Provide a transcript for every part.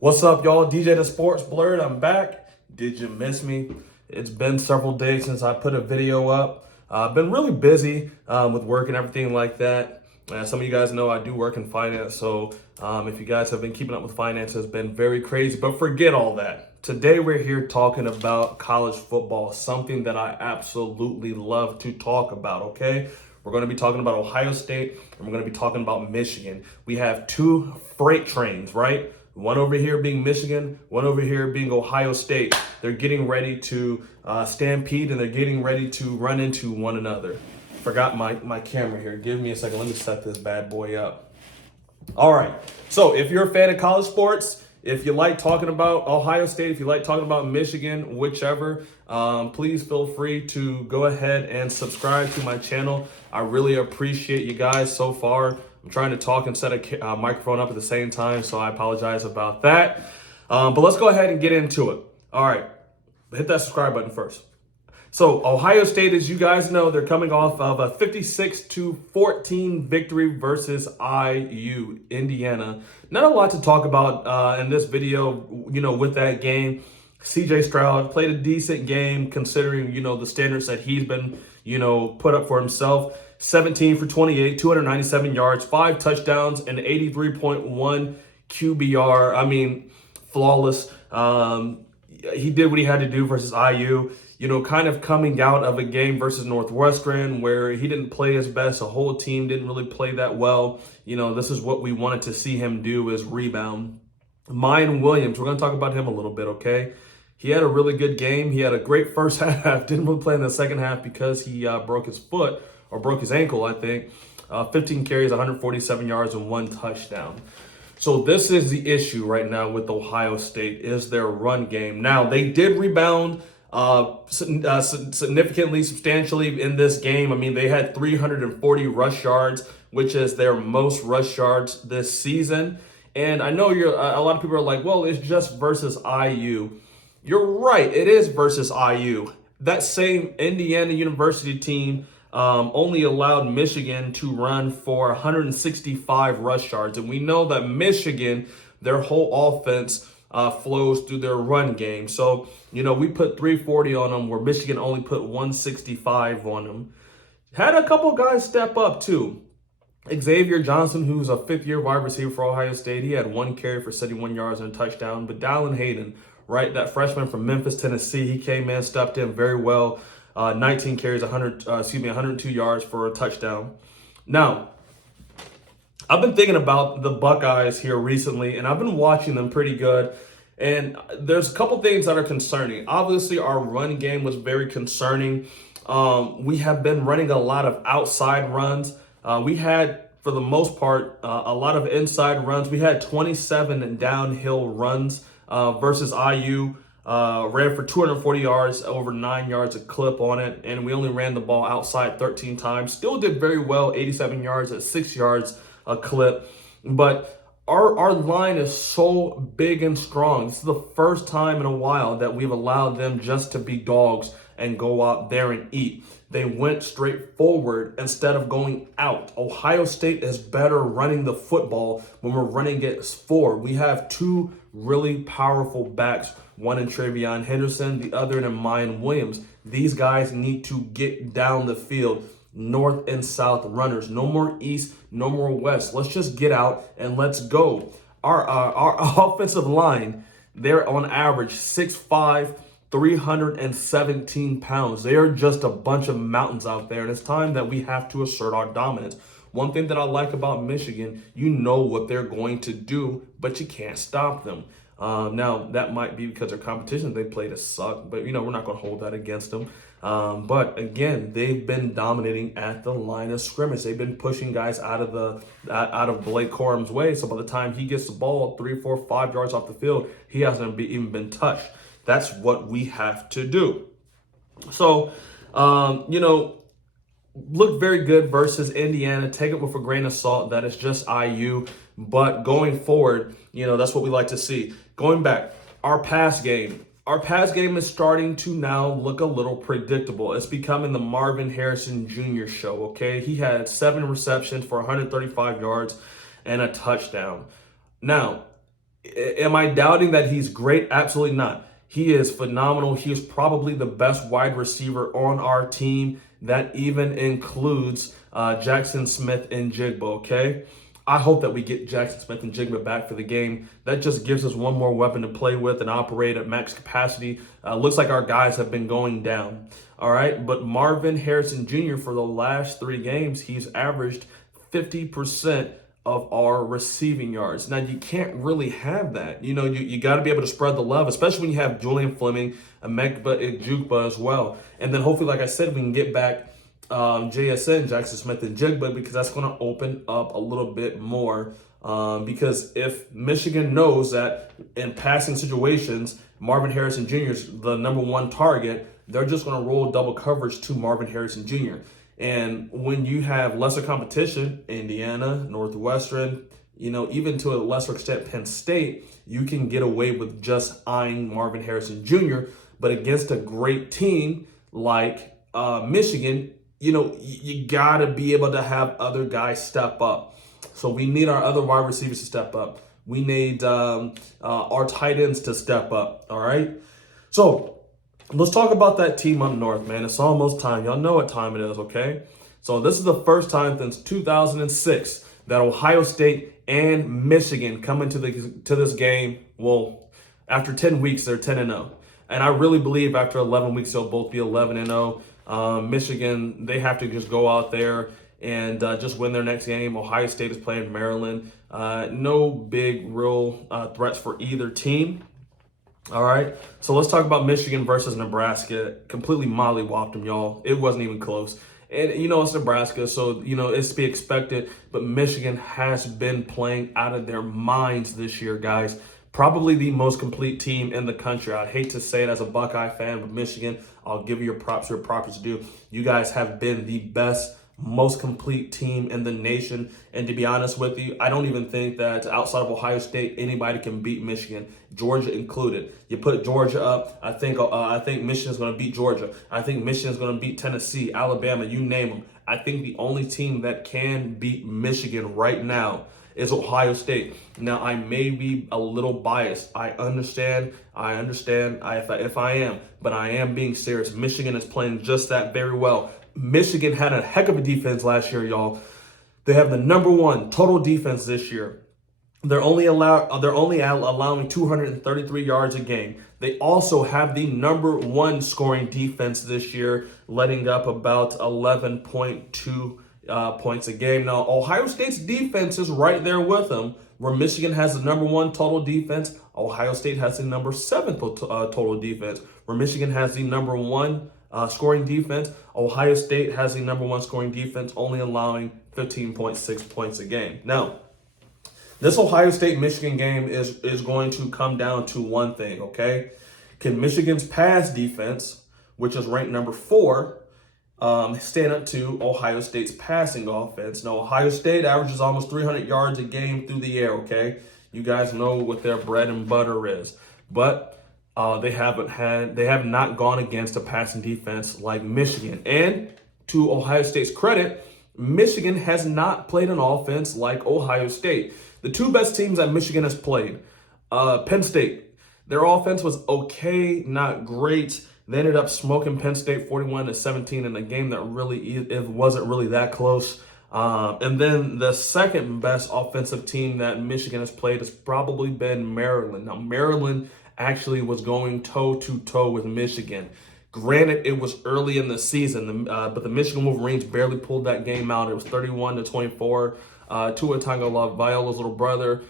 What's up, y'all? DJ the Sports Blerd. I'm back. Did you miss me? It's been several days since I put a video up. I've been really busy with work and everything like that. Some of you guys know I do work in finance, so if you guys have been keeping up with finance, it's been very crazy. But forget all that. Today we're here talking about college football, something that I absolutely love to talk about, okay? We're going to be talking about Ohio State, and we're going to be talking about Michigan. We have two freight trains, right? One over here being Michigan, one over here being Ohio State. They're getting ready to stampede, and they're getting ready to run into one another. Forgot my camera here. Give me a second. Let me set this bad boy up. All right. So if you're a fan of college sports, if you like talking about Ohio State, if you like talking about Michigan, whichever, please feel free to go ahead and subscribe to my channel. I really appreciate you guys so far. I'm trying to talk and set a microphone up at the same time, so I apologize about that. But let's go ahead and get into it. All right, hit that subscribe button first. So Ohio State, as you guys know, they're coming off of a 56-14 victory versus IU, Indiana. Not a lot to talk about in this video, with that game. CJ Stroud played a decent game considering, the standards that he's been, put up for himself. 17 for 28, 297 yards, 5 touchdowns, and 83.1 QBR. I mean, flawless. He did what he had to do versus IU. Kind of coming out of a game versus Northwestern where he didn't play his best. The whole team didn't really play that well. This is what we wanted to see him do, is rebound. Mayan Williams, we're going to talk about him a little bit, okay? He had a really good game. He had a great first half. Didn't really play in the second half because he broke his foot, or broke his ankle, I think. 15 carries, 147 yards, and 1 touchdown. So this is the issue right now with Ohio State, is their run game. Now, they did rebound significantly, substantially in this game. I mean, they had 340 rush yards, which is their most rush yards this season. And I know a lot of people are like, well, it's just versus IU. You're right, it is versus IU. That same Indiana University team only allowed Michigan to run for 165 rush yards. And we know that Michigan, their whole offense flows through their run game. So, we put 340 on them where Michigan only put 165 on them. Had a couple guys step up too. Xavier Johnson, who's a fifth-year wide receiver for Ohio State, he had 1 carry for 71 yards and a touchdown. But Dallin Hayden, right, that freshman from Memphis, Tennessee, he came in, stepped in very well. 19 carries, 102 yards for a touchdown. Now, I've been thinking about the Buckeyes here recently, and I've been watching them pretty good. And there's a couple things that are concerning. Obviously, our run game was very concerning. We have been running a lot of outside runs. We had, for the most part, a lot of inside runs. We had 27 downhill runs versus IU. Ran for 240 yards, over 9 yards a clip on it, and we only ran the ball outside 13 times. Still did very well, 87 yards at 6 yards a clip. But our line is so big and strong. This is the first time in a while that we've allowed them just to be dogs and go out there and eat. They went straight forward instead of going out. Ohio State is better running the football when we're running it forward. We have 2 really powerful backs, one in Travion Henderson, the other in Mayan Williams. These guys need to get down the field, north and south runners. No more east, no more west. Let's just get out and let's go. Our offensive line, they're on average 6'5", 317 pounds. They are just a bunch of mountains out there, and it's time that we have to assert our dominance. One thing that I like about Michigan, you know what they're going to do, but you can't stop them. Now, that might be because their competition they play to suck, but, we're not going to hold that against them. But, again, they've been dominating at the line of scrimmage. They've been pushing guys out of Blake Corum's way, so by the time he gets the ball 3, 4, 5 yards off the field, he hasn't even been touched. That's what we have to do. So, look very good versus Indiana. Take it with a grain of salt. That is just IU. But going forward, that's what we like to see. Going back, our pass game. Our pass game is starting to now look a little predictable. It's becoming the Marvin Harrison Jr. show, okay? He had 7 receptions for 135 yards and a touchdown. Now, Am I doubting that he's great? Absolutely not. He is phenomenal. He is probably the best wide receiver on our team. That even includes Jackson Smith and Jigba, okay? I hope that we get Jackson Smith and Jigba back for the game. That just gives us one more weapon to play with and operate at max capacity. Looks like our guys have been going down. All right, but Marvin Harrison Jr., for the last 3 games, he's averaged 50% of our receiving yards. Now, you can't really have that. You got to be able to spread the love, especially when you have Julian Fleming, Emeka Jugba as well. And then hopefully, like I said, we can get back JSN, Jackson Smith and Jigba, because that's going to open up a little bit more. Because if Michigan knows that in passing situations, Marvin Harrison Jr. is the #1 target, they're just going to roll double coverage to Marvin Harrison Jr. And when you have lesser competition, Indiana, Northwestern, even to a lesser extent, Penn State, you can get away with just eyeing Marvin Harrison Jr. But against a great team like Michigan, you got to be able to have other guys step up. So we need our other wide receivers to step up. We need our tight ends to step up, all right? So let's talk about that team up north, man. It's almost time. Y'all know what time it is, okay? So this is the first time since 2006 that Ohio State and Michigan come into this game. Well, after 10 weeks, they're 10-0. And I really believe after 11 weeks, they'll both be 11-0. Michigan, they have to just go out there and just win their next game. Ohio State is playing Maryland. No big real threats for either team. All right, so let's talk about Michigan versus Nebraska. Completely mollywopped them, y'all. It wasn't even close. And, it's Nebraska, so, it's to be expected. But Michigan has been playing out of their minds this year, guys. Probably the most complete team in the country. I'd hate to say it as a Buckeye fan, but Michigan, I'll give you your props where props due. You guys have been the best, most complete team in the nation. And to be honest with you, I don't even think that outside of Ohio State, anybody can beat Michigan, Georgia included. You put Georgia up, I think Michigan's going to beat Georgia. I think Michigan's going to beat Tennessee, Alabama, you name them. I think the only team that can beat Michigan right now is Ohio State. Now, I may be a little biased. I understand. If I am, but I am being serious. Michigan is playing just that very well. Michigan had a heck of a defense last year, y'all. They have the #1 total defense this year. They're only allowing 233 yards a game. They also have the #1 scoring defense this year, letting up about 11.2 points a game. Now, Ohio State's defense is right there with them. Where Michigan has the #1 total defense, Ohio State has the #7 total defense. Where Michigan has the #1 scoring defense, Ohio State has the #1 scoring defense, only allowing 15.6 points a game. Now, this Ohio State-Michigan game is going to come down to one thing, okay? Can Michigan's pass defense, which is ranked #4, stand up to Ohio State's passing offense? Now, Ohio State averages almost 300 yards a game through the air, okay? You guys know what their bread and butter is. But they have not gone against a passing defense like Michigan. And to Ohio State's credit, Michigan has not played an offense like Ohio State. The two best teams that Michigan has played, Penn State, their offense was okay, not great. They ended up smoking Penn State 41-17 in a game that it wasn't really that close. And then the second best offensive team that Michigan has played has probably been Maryland. Now, Maryland actually was going toe-to-toe with Michigan. Granted, it was early in the season, but the Michigan Wolverines barely pulled that game out. It was 31-24. Tua Tagovailoa's little brother,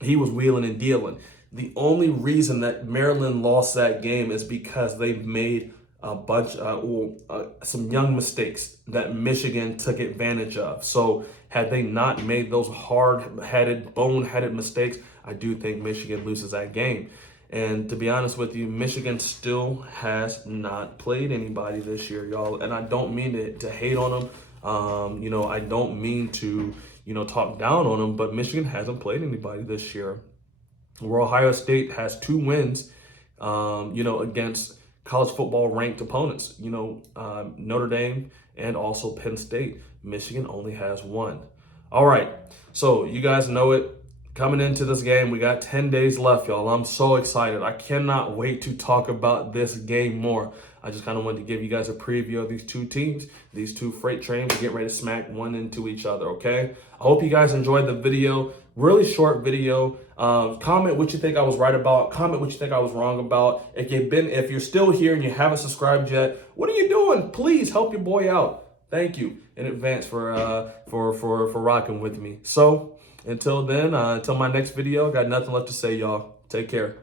he was wheeling and dealing. The only reason that Maryland lost that game is because they made some young mistakes that Michigan took advantage of. So had they not made those hard-headed, boneheaded mistakes, I do think Michigan loses that game. And to be honest with you, Michigan still has not played anybody this year, y'all. And I don't mean to hate on them. I don't mean to, talk down on them, but Michigan hasn't played anybody this year. Where Ohio State has 2 wins, against college football ranked opponents, Notre Dame and also Penn State. Michigan only has 1. All right, so you guys know it. coming into this game. We got 10 days left, y'all. I'm so excited. I cannot wait to talk about this game more. I just kind of wanted to give you guys a preview of these two teams, these two freight trains to get ready to smack one into each other, okay? I hope you guys enjoyed the video. Really short video. Comment what you think I was right about. Comment what you think I was wrong about. If you're still here and you haven't subscribed yet, what are you doing? Please help your boy out. Thank you in advance for rocking with me. So until then, until my next video, got nothing left to say, y'all. Take care.